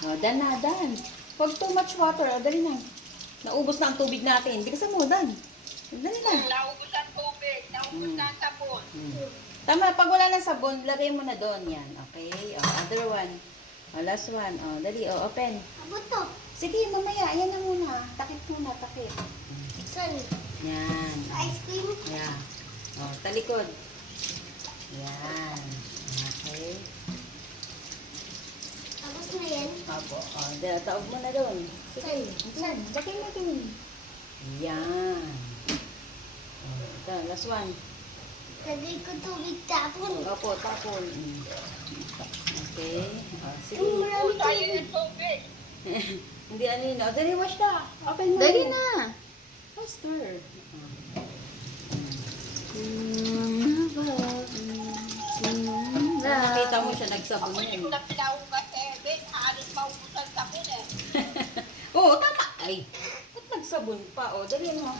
O, dan na, dan. Huwag too much water. O, dali na. Naubos na ang tubig natin. Bilisan mo, dan. Dali na. Naubos ang tubig. Naubos na ang sabon. Tama, pag wala ng sabon, lagay mo na doon. Yan, okay? O, other one. O, last one. O, dali. O, open. Abot to. Sige, mamaya. Ayan na muna. Takip muna, takip. Saan? Yan. Ice cream? Yan. O, talikod. Yan. Okay. Tapos na yan? Opo. O, taob mo na doon. Sige. Saan? Lagay mo doon. Yan. O, ito, last one. Lagay ko tubig tapon. Opo, tapon. Okay. O, sige. Marami Tayo tubig. ng tubig. Hindi ano yun. O, dali, wash na. Open mo. Dali na. Faster. Nakita mo siya nagsabon Ako hindi yun. ko na pinahugas eh. Babe, halos maubusan sabon eh. Oo, tama. Ay, ba't nagsabon pa? O, dali mo.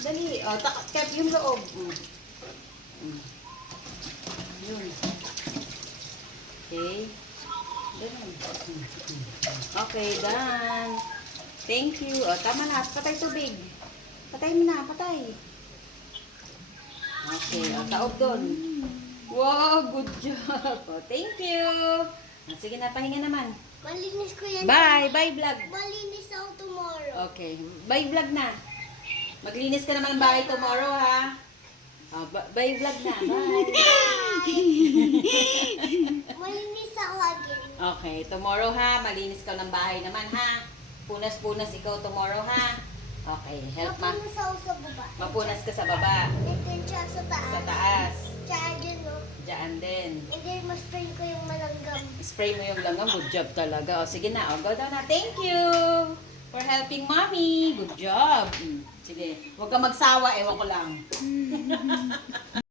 Dali. O, cap yung loob. Yun. Okay. Ganun. Okay, done. Thank you. O, tama na. Patay tubig. Patay mo na. Patay. Okay. O, taob doon. Wow, good job. O, thank you. O, sige na, pahinga naman. Malinis ko yan. Bye. Bye, vlog. Malinis ako tomorrow. Okay. Bye, vlog na. Maglinis ka naman ng bahay tomorrow, ha? O, bye, vlog na. Bye. Malinis ako again. Okay, tomorrow ha, malinis ka ng bahay naman ha. Punas-punas ikaw tomorrow ha. Okay, help ma. Mapunas ako sa baba. Mapunas ka sa baba, Ito siya sa taas. sa taas, Tsaka dyan, no? diyan din. And then, mas-spray ko yung malanggam. Spray mo yung langgam, good job talaga. O sige na, o go down na. Thank you for helping mommy. Good job. Sige, huwag ka magsawa, ewan ko lang.